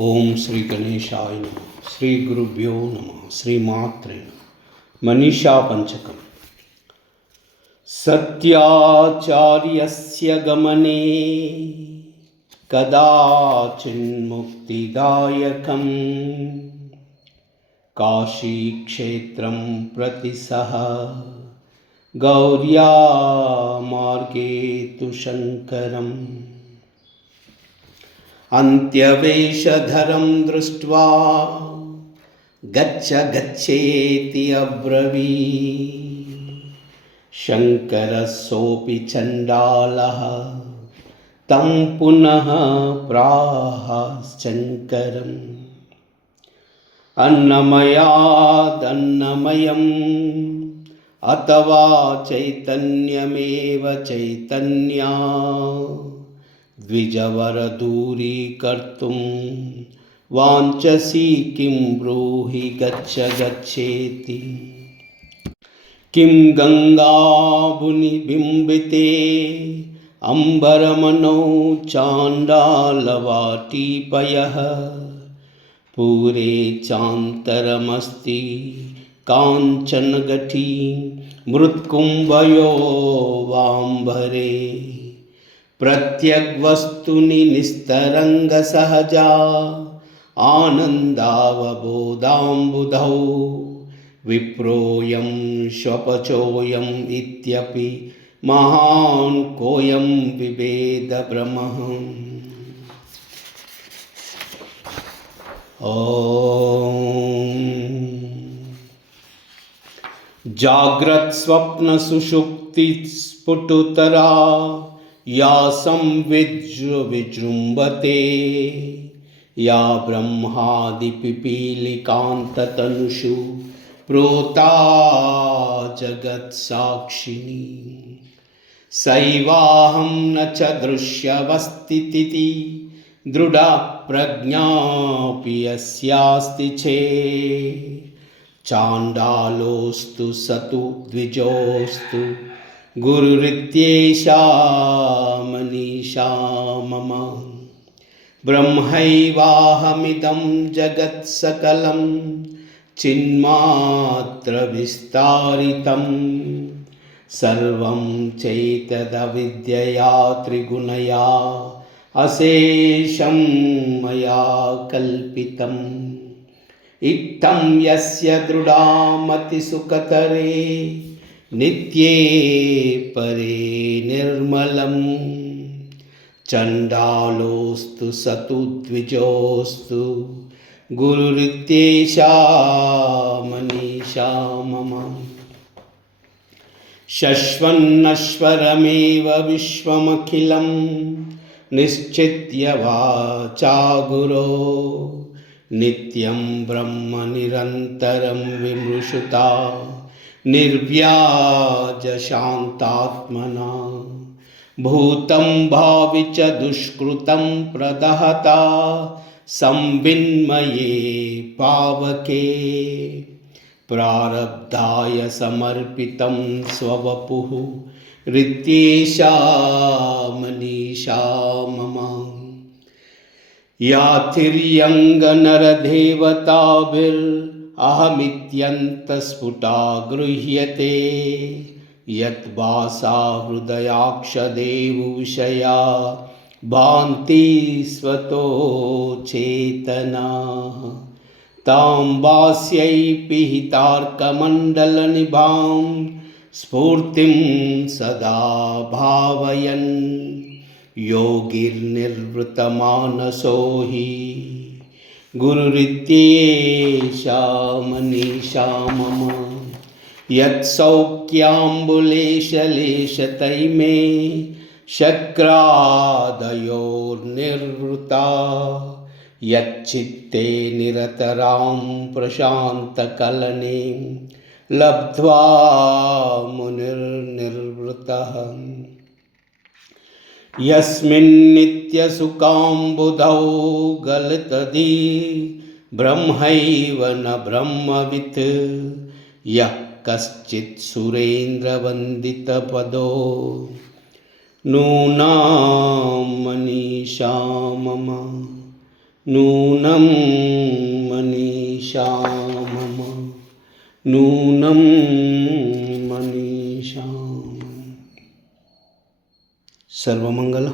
ओम श्री गणेशाय नमः। श्री गुरुभ्यो नमः। श्रीमात्रे नमः। मनीषा पंचकम्। सत्याचार्यस्य गमने कदाचिन्मुक्तिदायकम् काशीक्षेत्रं प्रति सह गौर्या मार्गे तु शङ्करम् अन्त्यवेशधरं दृष्ट्वा गच्छ गच्छेति अब्रवीत्। शङ्करस्सोऽपि चण्डालः तं पुनः प्राहश्चङ्करम्। अन्नमयादन्नमयम् अथवा चैतन्यमेव चैतन्या द्विजवरदूरीकर्तुं वाञ्छसि किं ब्रूहि गच्छ गच्छेति। किं गङ्गाभुनिबिम्बिते अम्बरमनौ चाण्डालवाटीपयः पूरे चान्तरमस्ति काञ्चनगठी मृत्कुम्भयो वाम्भरे। प्रत्यग्वस्तुनि निस्तरङ्गसहजा आनन्दावबोधाम्बुधौ विप्रोऽयं श्वपचोऽयम् इत्यपि महान् कोऽयं विभेदभ्रमः। जाग्रत्स्वप्नसुषुप्तिस्फुटुतरा या संविजृम्भते या ब्रह्मादिपिपीलिकान्ततनुषु प्रोता जगत्साक्षिणी सैवाहं न च दृश्यवस्थितिः दृढा प्रज्ञापि यस्यास्ति चेत् चाण्डालोऽस्तु स तु द्विजोऽस्तु गुरुरित्येषा मनीषा मम। ब्रह्मैवाहमिदं जगत्सकलं चिन्मात्रविस्तारितं सर्वं चैतदविद्यया त्रिगुणया अशेषं मया कल्पितम्। इत्थं यस्य दृढा मतिसुखतरे नित्ये परे निर्मलं चण्डालोऽस्तु स तु द्विजोऽस्तु गुरुरित्येषा मनीषा मम। शश्वन्नश्वरमेव विश्वमखिलं निश्चित्य वाचा गुरो नित्यं ब्रह्म निरन्तरं विमृशुता निर्व्याजशान्तात्मना भूतं भावि च दुष्कृतं प्रदहता संविन्मये पावके प्रारब्धाय समर्पितं स्ववपुः रित्येषा मनीषा मम। यातिर्यङ्गनरदेवताभिरहमित्यन्तस्फुटा गृह्यते यद्भासा हृदयाक्षदेवविषया भान्ति स्वतो चेतना तां भास्यै पिहितार्कमण्डलनिभां स्फूर्तिं सदा भावयन् योगिर्निर्वृतमानसो हि गुरुरित्येषा मनीषा मम। यत्सौख्याम्बुलेशलेशतैमे शक्रादयोर्निर्वृता यच्चित्ते निरतरां प्रशान्तकलने लब्ध्वा मुनिर्निर्वृतः। यस्मिन्नित्यसुखाम्बुधौ गलतधि ब्रह्मैव न ब्रह्मवित् यः कश्चित् सुरेन्द्रवन्दितपदो नूनां मनीषा मम। नूनं मनीषा मम नूनं मनीषा सर्वमंगल।